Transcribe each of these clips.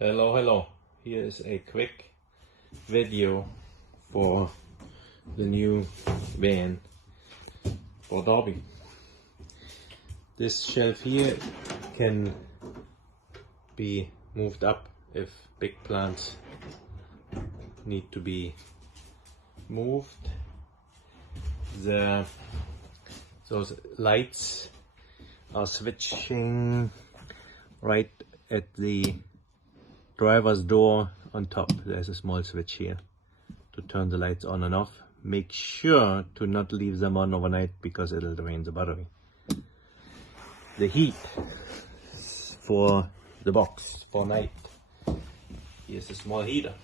Hello. Here is a quick video for the new van for Derby. This shelf here can be moved up if big plants need to be moved. Those lights are switching right at the driver's door on top. There's a small switch here to turn the lights on and off. Make sure to not leave them on overnight because it'll drain the battery. The heat for the box for night. Here's a small heater.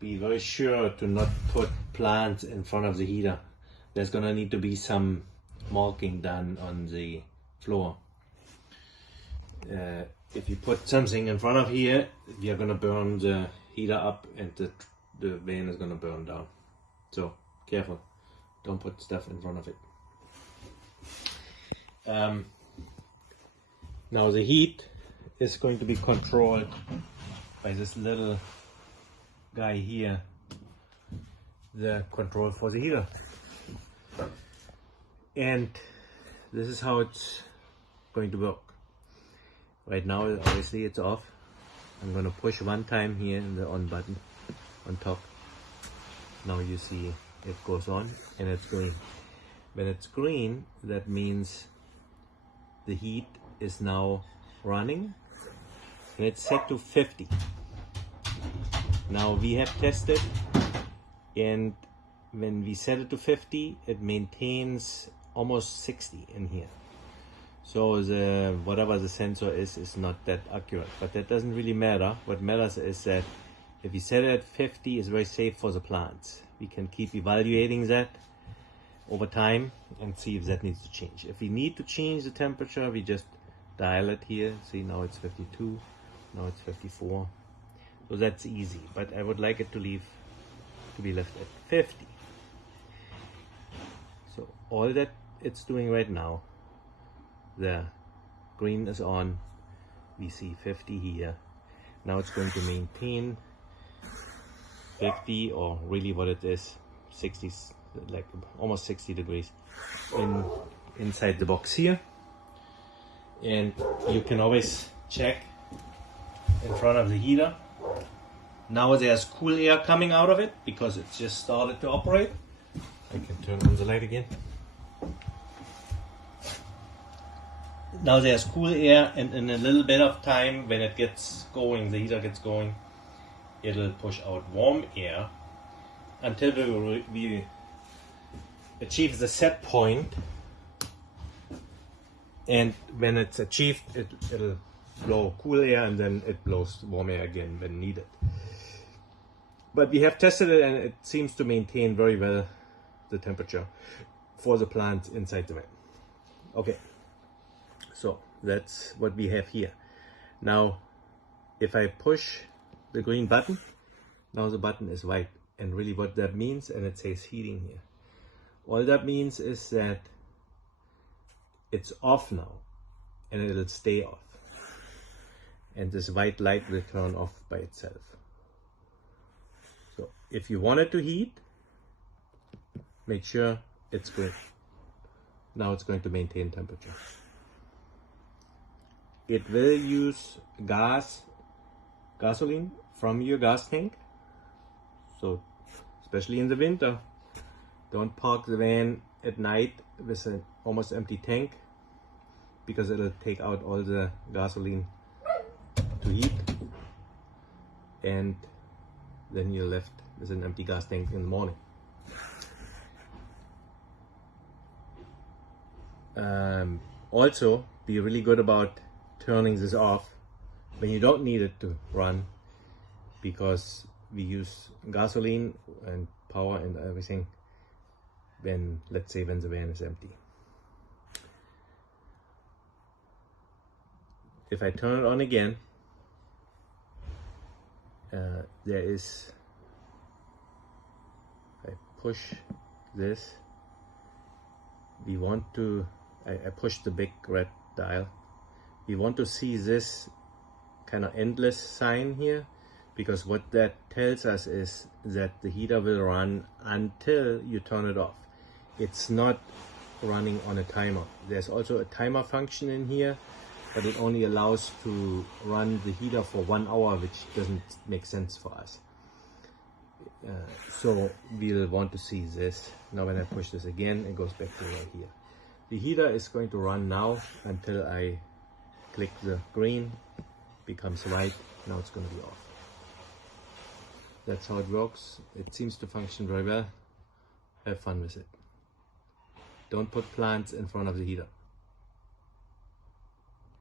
Be very sure to not put plants in front of the heater. There's gonna need to be some marking done on the floor. If you put something in front of here, you're gonna burn the heater up and the van is gonna burn down. So careful, don't put stuff in front of it. Now the heat is going to be controlled by this little guy here, the control for the heater. And this is how it's going to work. Right now, obviously it's off. I'm gonna push one time here in the on button on top. Now you see it goes on and it's green. When it's green, that means the heat is now running and it's set to 50. Now we have tested, and when we set it to 50, it maintains almost 60 in here. So whatever the sensor is not that accurate, but that doesn't really matter. What matters is that if we set it at 50, it's very safe for the plants. We can keep evaluating that over time and see if that needs to change. If we need to change the temperature, we just dial it here. See, now it's 52, now it's 54. So that's easy, but I would like it to be left at 50. So all that it's doing right now, the green is on, we see 50 here. Now it's going to maintain 50, or really what it is, 60, like almost 60 degrees inside the box here. And you can always check in front of the heater. Now there's cool air coming out of it because it's just started to operate. I can turn on the light again. Now there's cool air, and in a little bit of time, when it gets going, the heater gets going, it'll push out warm air until we achieve the set point. And when it's achieved, it'll blow cool air, and then it blows warm air again when needed. But we have tested it, and it seems to maintain very well the temperature for the plants inside the van. Okay. So that's what we have here. Now, if I push the green button, now the button is white. And really what that means, and it says heating here. All that means is that it's off now, and it'll stay off. And this white light will turn off by itself. So if you want it to heat, make sure it's green. Now it's going to maintain temperature. It will use gasoline from your gas tank. So, especially in the winter, don't park the van at night with an almost empty tank, because it'll take out all the gasoline to heat, and then you're left with an empty gas tank in the morning. Also, be really good about turning this off when you don't need it to run, because we use gasoline and power and everything when, let's say, when the van is empty. If I turn it on again, I push this, I push the big red dial. We want to see this kind of endless sign here, because what that tells us is that the heater will run until you turn it off. It's not running on a timer. There's also a timer function in here, but it only allows to run the heater for 1 hour, which doesn't make sense for us. So we'll want to see this. Now when I push this again, it goes back to right here. The heater is going to run now until I click the green, becomes white, now it's going to be off. That's how it works. It seems to function very well. Have fun with it. Don't put plants in front of the heater.